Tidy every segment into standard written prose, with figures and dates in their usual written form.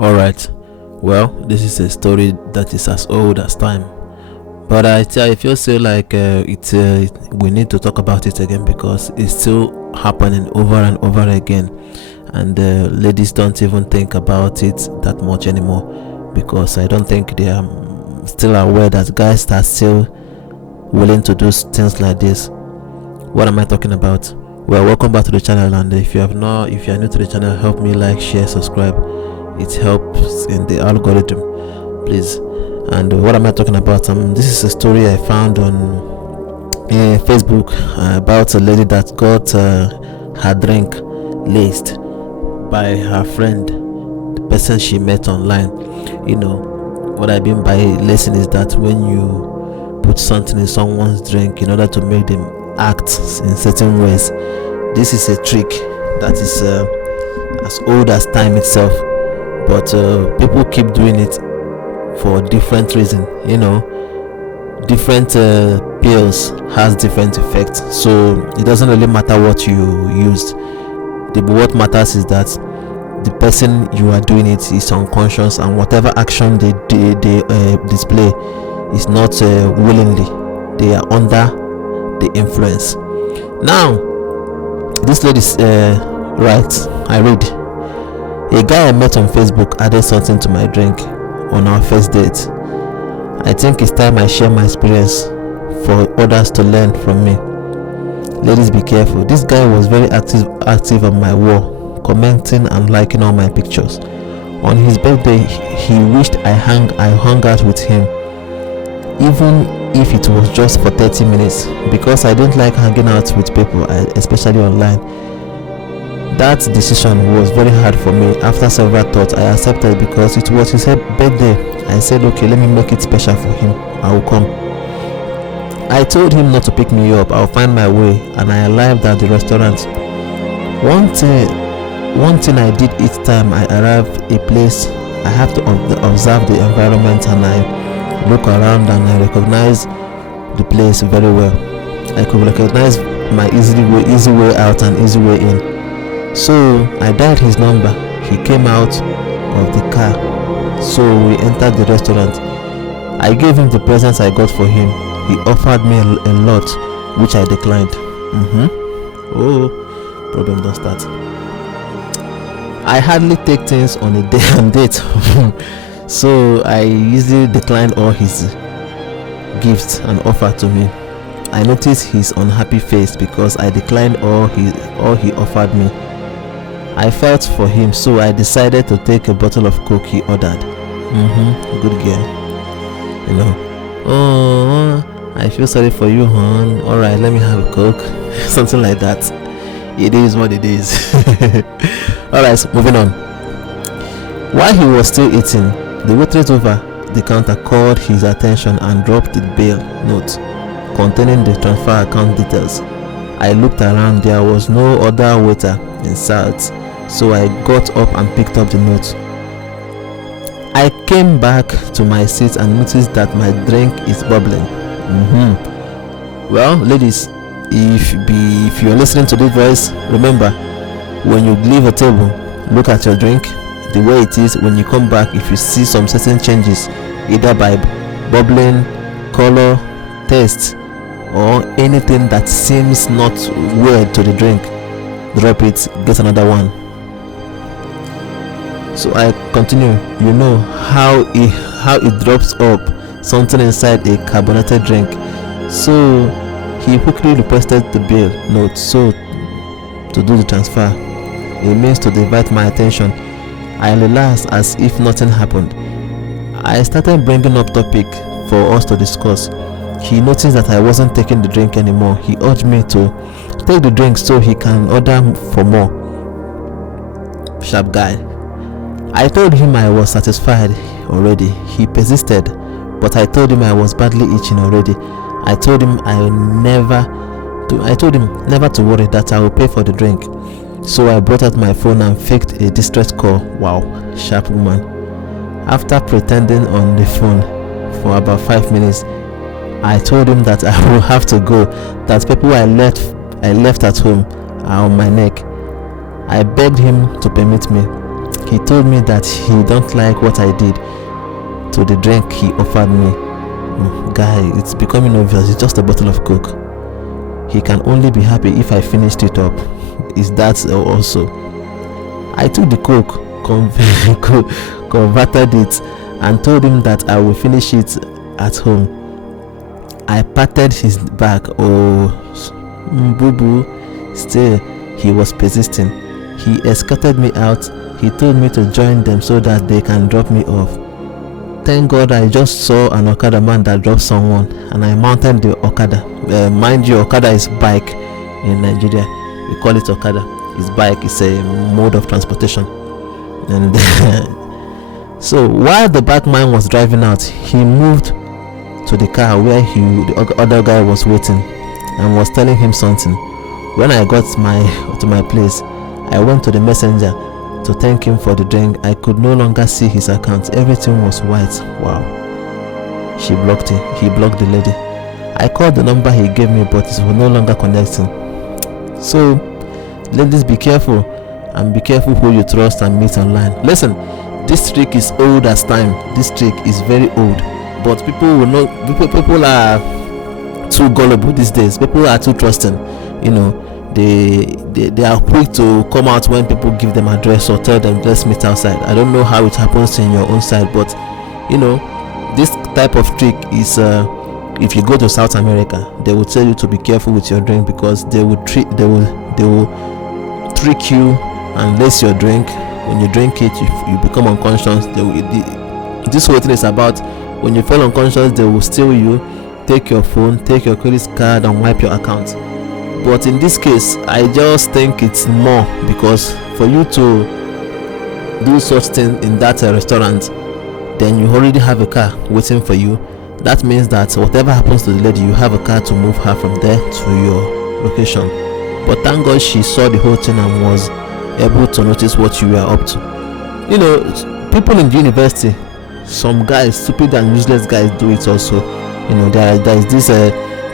All right. Well, this is a story that is as old as time, but I feel so like we need to talk about it again because it's still happening over and over again, and ladies don't even think about it that much anymore because I don't think they are still aware that guys are still willing to do things like this. What am I talking about? Well, welcome back to the channel, and if you are new to the channel, help me like, share, subscribe. It helps in the algorithm, please. And what am I talking about? This is a story I found on Facebook about a lady that got her drink laced by her friend, the person she met online. You know what I mean by lacing is that when you put something in someone's drink in order to make them act in certain ways. This is a trick that is as old as time itself, but people keep doing it for different reasons. Different pills has different effects, so it doesn't really matter what you used. What matters is that the person you are doing it is unconscious, and whatever action they display is not willingly. They are under the influence. Now this lady's right. I read, a guy I met on Facebook added something to my drink on our first date. I think it's time I share my experience for others to learn from me. Ladies, be careful. This guy was very active on my wall, commenting and liking all my pictures. On his birthday, he wished I hung out with him, even if it was just for 30 minutes, because I don't like hanging out with people, especially online. That decision was very hard for me. After several thoughts, I accepted because it was his birthday. I said, okay, let me make it special for him. I will come. I told him not to pick me up. I'll find my way, and I arrived at the restaurant. One thing I did each time I arrived a place, I have to observe the environment, and I look around and I recognize the place very well. I could recognize my easy way out and easy way in. So I dialed his number. He came out of the car, so we entered the restaurant. I gave him the presents I got for him. He offered me a lot, which I declined. Oh, problem don't start. I hardly take things on a date so I easily declined all his gifts and offer to me. I noticed his unhappy face because I declined all he offered me. I felt for him, so I decided to take a bottle of Coke he ordered. Good girl. Oh, I feel sorry for you, hon. Alright, let me have a Coke. Something like that. It is what it is. Alright, moving on. While he was still eating, the waitress over the counter called his attention and dropped the bill note containing the transfer account details. I looked around. There was no other waiter in sight, so I got up and picked up the note. I came back to my seat and noticed that my drink is bubbling. Well, ladies, if you're listening to this voice, remember, when you leave a table, look at your drink the way it is. When you come back, if you see some certain changes, either by bubbling, color, taste, or anything that seems not weird to the drink, drop it, get another one. So I continue. You know how it drops up something inside a carbonated drink. So he quickly requested the bill note so to do the transfer. It means to divert my attention. I relaxed as if nothing happened. I started bringing up topic for us to discuss. He noticed that I wasn't taking the drink anymore. He urged me to take the drink so he can order for more. Sharp guy. I told him I was satisfied already. He persisted, but I told him I was badly itching already. I told him never to worry, that I will pay for the drink. So I brought out my phone and faked a distress call. Wow, sharp woman. After pretending on the phone for about 5 minutes, I told him that I will have to go, that people I left at home are on my neck. I begged him to permit me. He told me that he don't like what I did to the drink he offered me. Guy, it's becoming obvious, it's just a bottle of Coke. He can only be happy if I finished it up. Is that also? I took the Coke, converted it, and told him that I will finish it at home. I patted his back. Oh, boo boo. Still, he was persisting. He escorted me out. He told me to join them so that they can drop me off. Thank God I just saw an Okada man that dropped someone, and I mounted the Okada. Mind you, Okada is bike in Nigeria. We call it Okada. It's bike. It's a mode of transportation. And so while the back man was driving out, he moved to the car where the other guy was waiting and was telling him something. When I got to my place, I went to the messenger to thank him for the drink. I could no longer see his account. Everything was white. Wow. He blocked the lady. I called the number he gave me, but it was no longer connecting. So ladies, be careful, and be careful who you trust and meet online. Listen, this trick is old as time. This trick is very old, but people are too gullible these days. People are too trusting. They are quick to come out when people give them address or tell them let's meet outside. I don't know how it happens in your own side, but this type of trick is if you go to South America, they will tell you to be careful with your drink, because they will trick you and lace your drink. When you drink it, you become unconscious. This whole thing is about when you fall unconscious, they will steal you, take your phone, take your credit card, and wipe your account. But in this case, I just think it's more, because for you to do such thing in that restaurant, then you already have a car waiting for you. That means that whatever happens to the lady, you have a car to move her from there to your location. But thank God she saw the whole thing and was able to notice what you were up to. People in the university, some guys, stupid and useless guys, do it also. There is this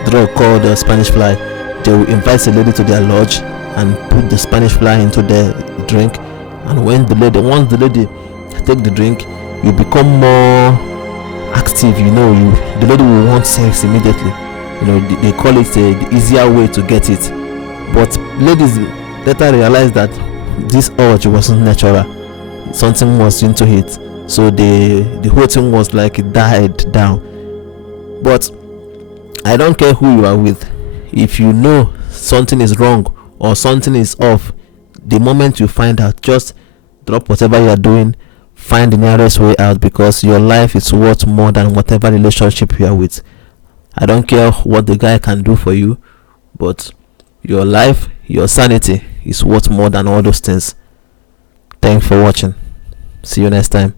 drug called Spanish fly. They will invite the lady to their lodge and put the Spanish fly into the drink, and once the lady take the drink, you become more active. The lady will want sex immediately. They call it the easier way to get it. But ladies later realize that this urge wasn't natural, something was into it, so the whole thing was like it died down. But I don't care who you are with. If you know something is wrong or something is off, the moment you find out, just drop whatever you are doing, find the nearest way out, because your life is worth more than whatever relationship you are with. I don't care what the guy can do for you, but your life, your sanity is worth more than all those things. Thanks for watching. See you next time.